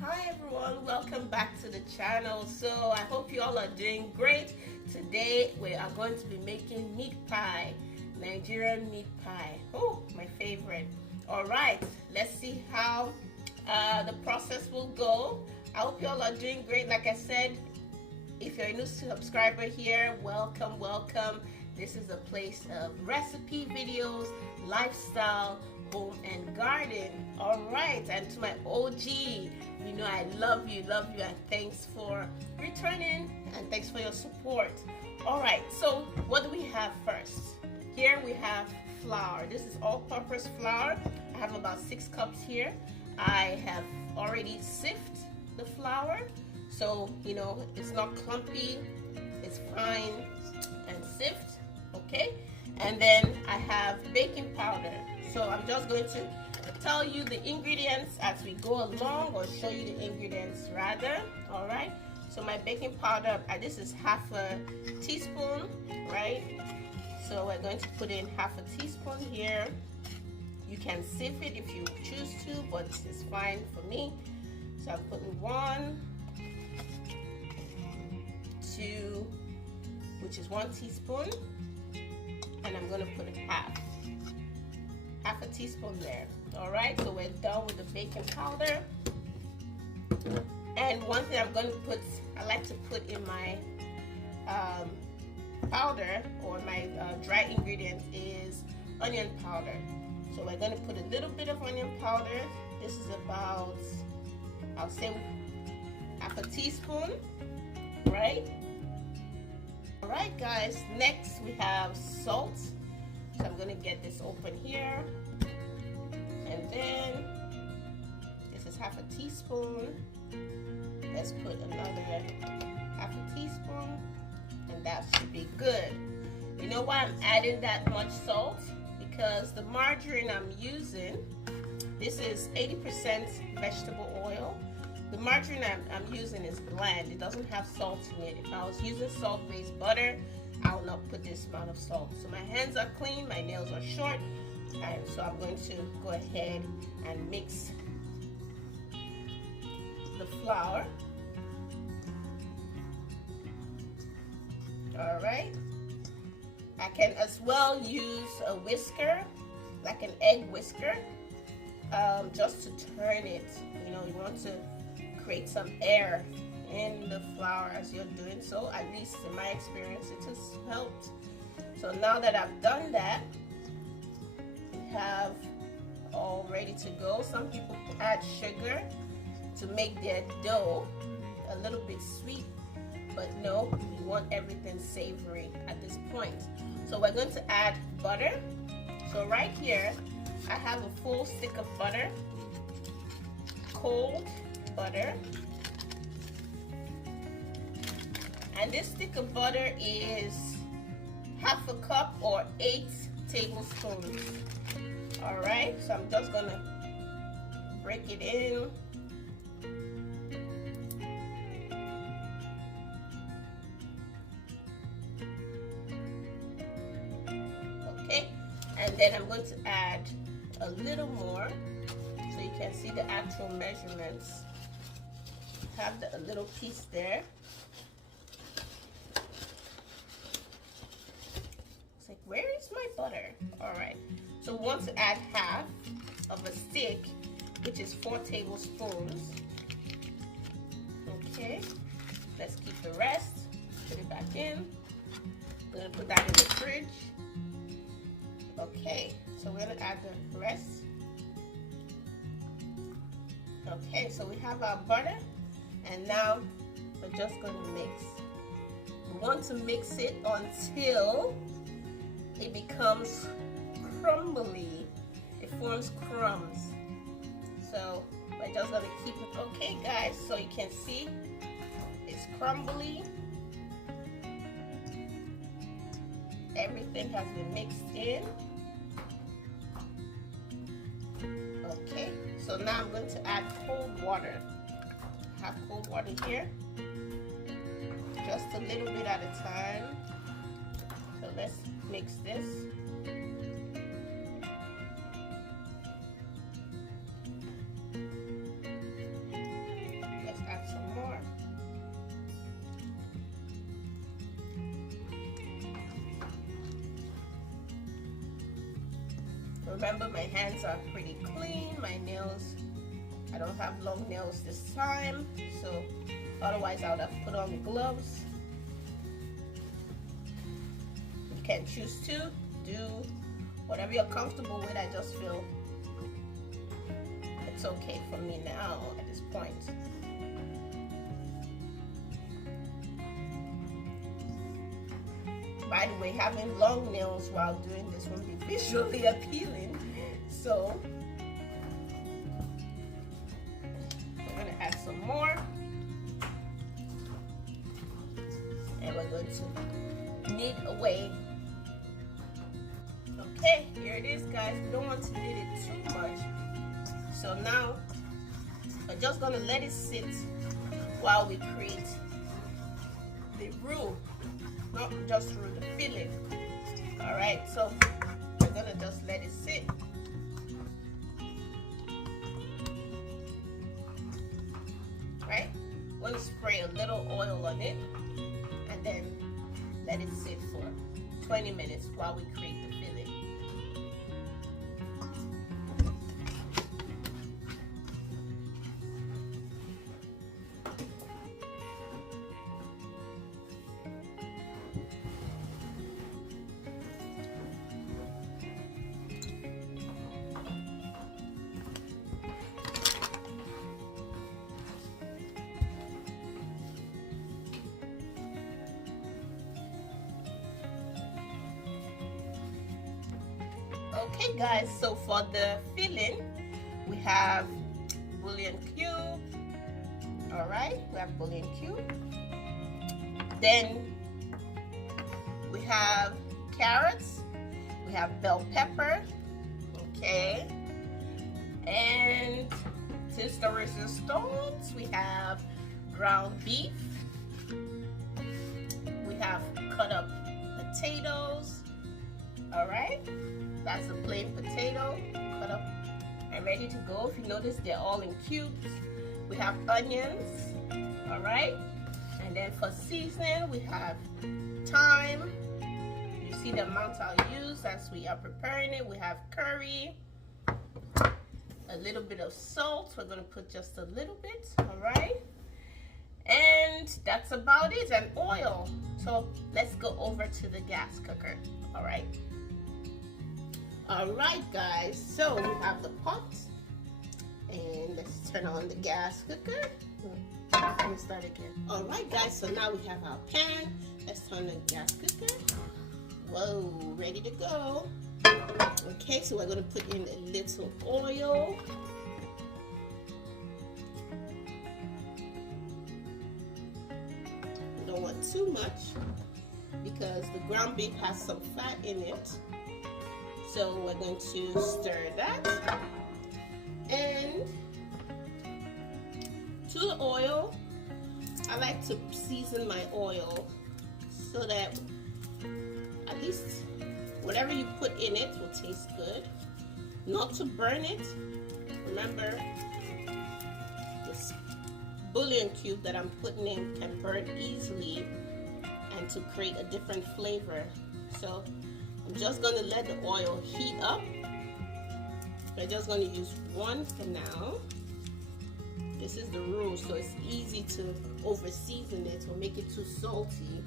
Hi everyone, welcome back to the channel. So I hope you all are doing great. Today we are going to be making meat pie, Nigerian meat pie. Oh, my favorite. All right, let's see how the process will go. I hope you all are doing great. Like I said, if you're a new subscriber here, welcome, welcome. This is a place of recipe videos, lifestyle, home and garden. All right, and to my OG, you know I love you, and thanks for returning and thanks for your support. All right, so what do we have first? Here we have flour. This is all-purpose flour. I have about 6 cups here. I have already sifted the flour, so you know it's not clumpy, it's fine and sift. Okay, and then I have baking powder. So I'm just going to tell you the ingredients as we go along, or show you the ingredients rather. All right, so my baking powder, this is half a teaspoon, right? So we're going to put in half a teaspoon here. You can sieve it if you choose to, but it's fine for me. So I'm putting 1, 2, which is 1 teaspoon, and I'm going to put half a teaspoon there. All right, so we're done with the baking powder. And one thing I'm going to put, I like to put in my powder, or my dry ingredient, is onion powder. So we're going to put a little bit of onion powder. This is about, I'll say, half a teaspoon, right? All right, guys, next we have salt. So I'm going to get this open here, and then this is half a teaspoon. Let's put another half a teaspoon, and that should be good. You know why I'm adding that much salt? Because the margarine I'm using, this is 80% vegetable oil. The margarine I'm using is bland. It doesn't have salt in it. If I was using salt-based butter, I will not put this amount of salt. So my hands are clean, my nails are short, and so I'm going to go ahead and mix the flour. All right. I can as well use a whisker, like an egg whisker, just to turn it. You know, you want to create some air in the flour as you're doing so. At least in my experience, it has helped. So now that I've done that, we have all ready to go. Some people add sugar to make their dough a little bit sweet, but no, we want everything savory at this point. So we're going to add butter. So right here, I have a full stick of butter, cold butter. And this stick of butter is half a cup, or 8 tablespoons. All right, so I'm just gonna break it in. Okay, and then I'm going to add a little more so you can see the actual measurements. Have a little piece there. Where is my butter? All right, so we want to add half of a stick, which is 4 tablespoons. Okay, let's keep the rest, put it back in. We're gonna put that in the fridge. Okay, so we're gonna add the rest. Okay, so we have our butter, and now we're just gonna mix. We want to mix it until it becomes crumbly. It forms crumbs. So we're just gonna keep it. Okay, guys, so you can see it's crumbly. Everything has been mixed in. Okay, so now I'm going to add cold water. I have cold water here, just a little bit at a time. So let's mix this. Remember, my hands are pretty clean. My nails, I don't have long nails this time, so otherwise I would have put on the gloves. You can choose to do whatever you're comfortable with. I just feel it's okay for me now at this point. By the way, having long nails while doing this won't be visually appealing, so we're going to add some more, and we're going to knead away. Okay, here it is, guys. We don't want to knead it too much, so now we're just going to let it sit while we create the roux. Not just through the filling. All right, so we're gonna just let it sit. Right, we're gonna spray a little oil on it and then let it sit for 20 minutes while we create the filling. Okay guys, so for the filling we have bouillon cube. All right, we have bouillon cube. Then we have carrots, we have bell pepper, okay, and since the resistance, we have ground beef, we have cut up potatoes. All right, that's a plain potato cut up and ready to go. If you notice, they're all in cubes. We have onions, all right, and then for seasoning we have thyme. You see the amount I'll use as we are preparing it. We have curry, a little bit of salt. We're going to put just a little bit, all right, and that's about it, and oil. So let's go over to the gas cooker. All right. All right, guys, so we have the pot, and let's turn on the gas cooker. Let me start again. All right, guys, so now we have our pan. Let's turn the gas cooker. Whoa, ready to go. Okay, so we're going to put in a little oil. We don't want too much because the ground beef has some fat in it. So we're going to stir that, and to the oil, I like to season my oil so that at least whatever you put in it will taste good. Not to burn it. Remember, this bouillon cube that I'm putting in can burn easily and to create a different flavor. So I'm just going to let the oil heat up. We're just going to use one for now. This is the roux, so it's easy to over season it or make it too salty.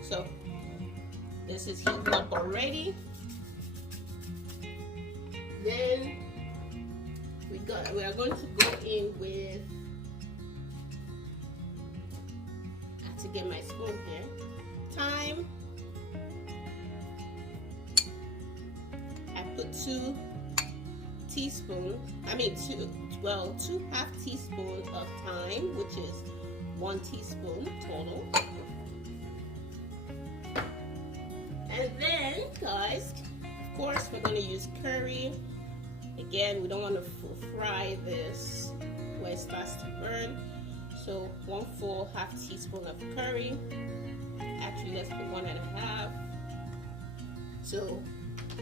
So this is heating up already. Then we are going to go in with, I have to get my spoon here, thyme. I put 2 half teaspoons of thyme, which is 1 teaspoon total. And then, guys, of course, we're going to use curry. Again, we don't want to fry this where it starts to burn. So 1 full half teaspoon of curry. Actually, let's put 1.5. So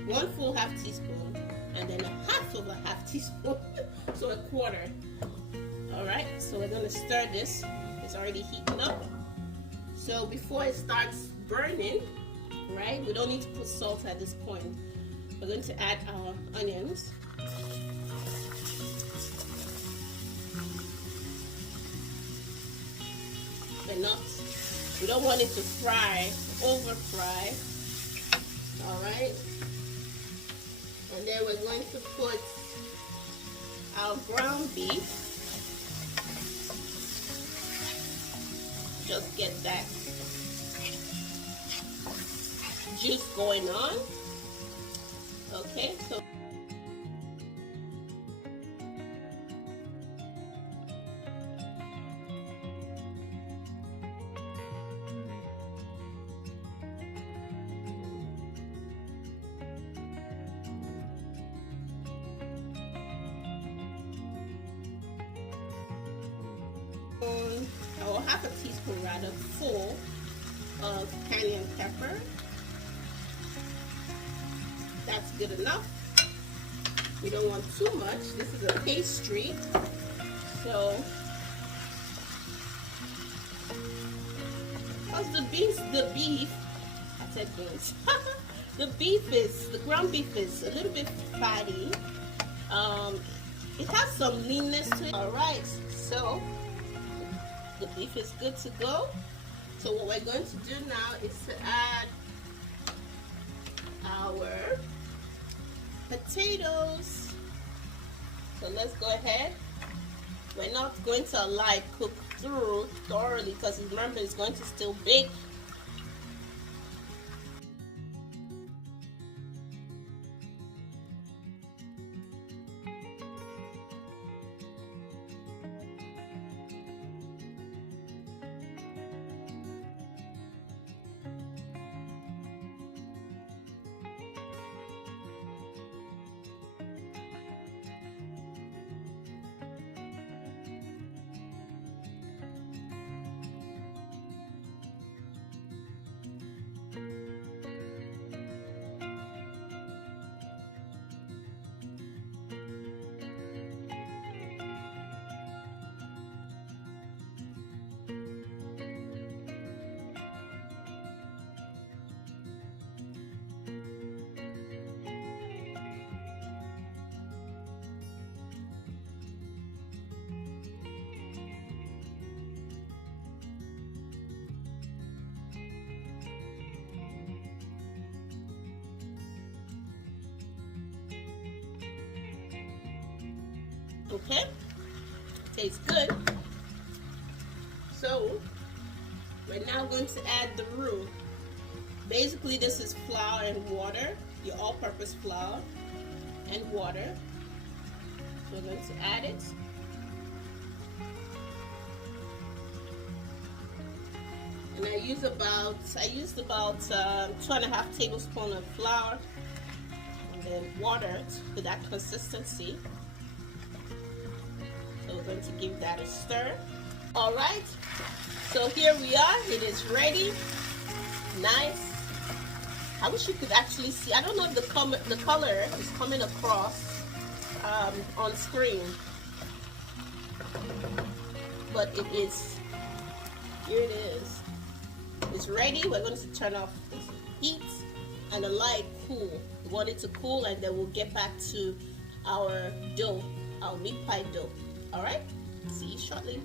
1 full half teaspoon, and then a half of a half teaspoon, so 1/4. All right, so we're going to stir this. It's already heating up. So before it starts burning, right, we don't need to put salt at this point. we're going to add our onions. We don't want it to fry, over fry. All right. And then we're going to put our ground beef. Just get that juice going on. Okay, so or half a teaspoon rather full of cayenne pepper. That's good enough. We don't want too much. This is a pastry, so because the beef, I said beans. The ground beef is a little bit fatty. It has some leanness to it. All right, so the beef is good to go. So what we're going to do now is to add our potatoes. So let's go ahead. We're not going to allow it cook through thoroughly because remember it's going to still bake. Okay, tastes good. So we're now going to add the roux. Basically this is flour and water, your all-purpose flour and water. So we're going to add it. And I used about 2.5 tablespoons of flour and then water to that consistency. So we're going to give that a stir. All right, so here we are. It is ready. Nice. I wish you could actually see. I don't know if the color is coming across on screen, but it is. Here it is. It's ready. We're going to turn off the heat and allow it cool. We want it to cool, and then we'll get back to our dough, our meat pie dough. All right, see you shortly.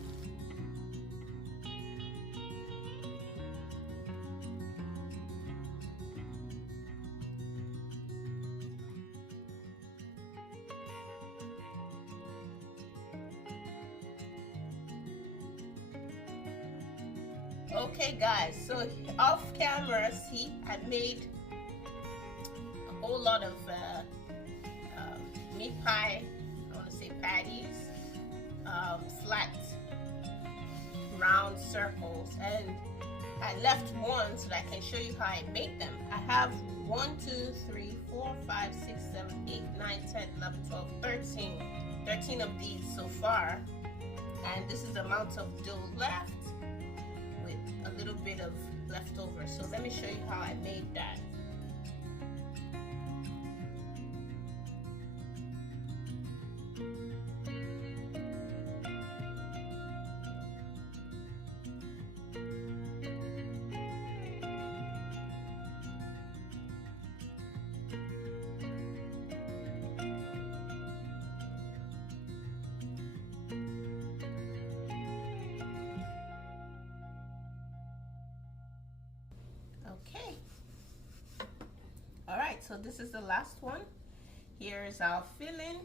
Okay guys, so off camera, see, I made a whole lot of meat pie, I want to say patties, flat round circles, and I left one so that I can show you how I made them. I have 1, 2, 3, 4, 5, 6, 7, 8, 9, 10, 11, 12, 13 of these so far, and this is the amount of dough left with a little bit of leftover. So let me show you how I made that. So this is the last one. Here's our filling.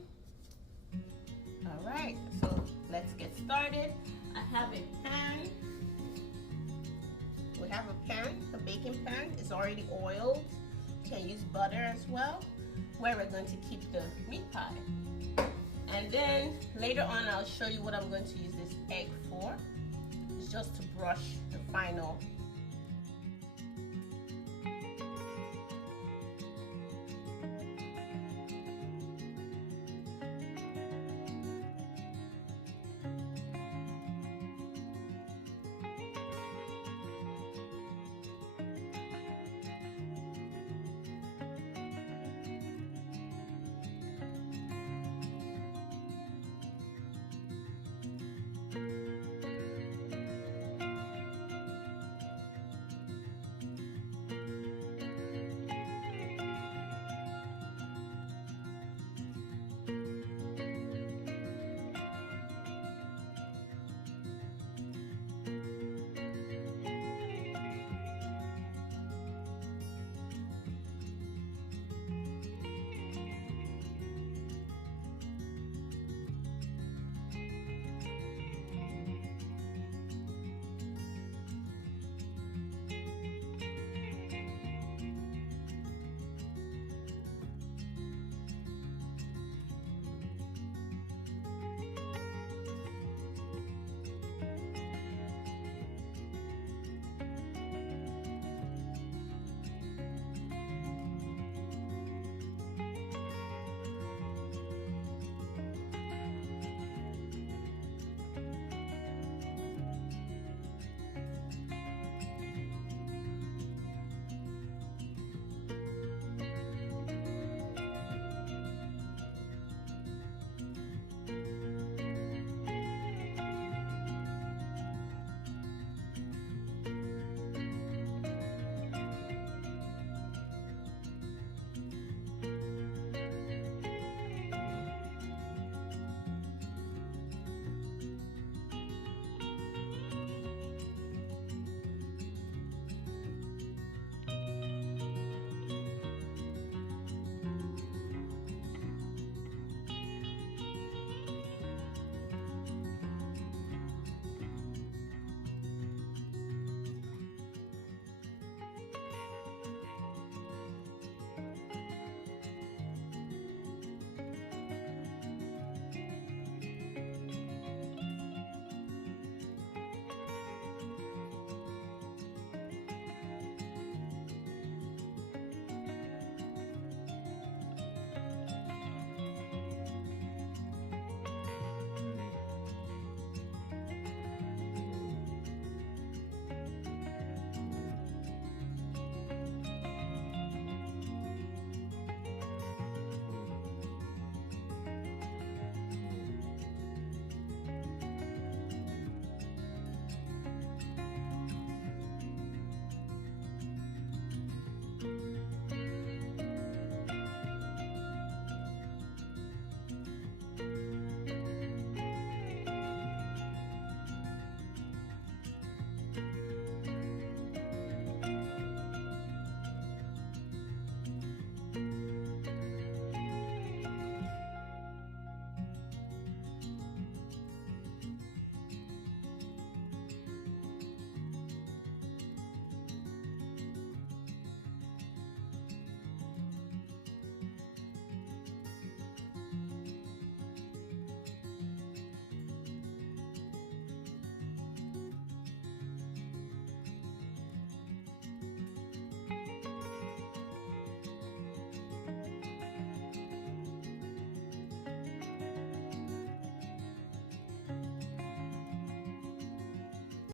All right, so let's get started. I have a pan. We have a pan, a baking pan. It's already oiled. You can use butter as well, where we're going to keep the meat pie. And then later on, I'll show you what I'm going to use this egg for. It's just to brush the final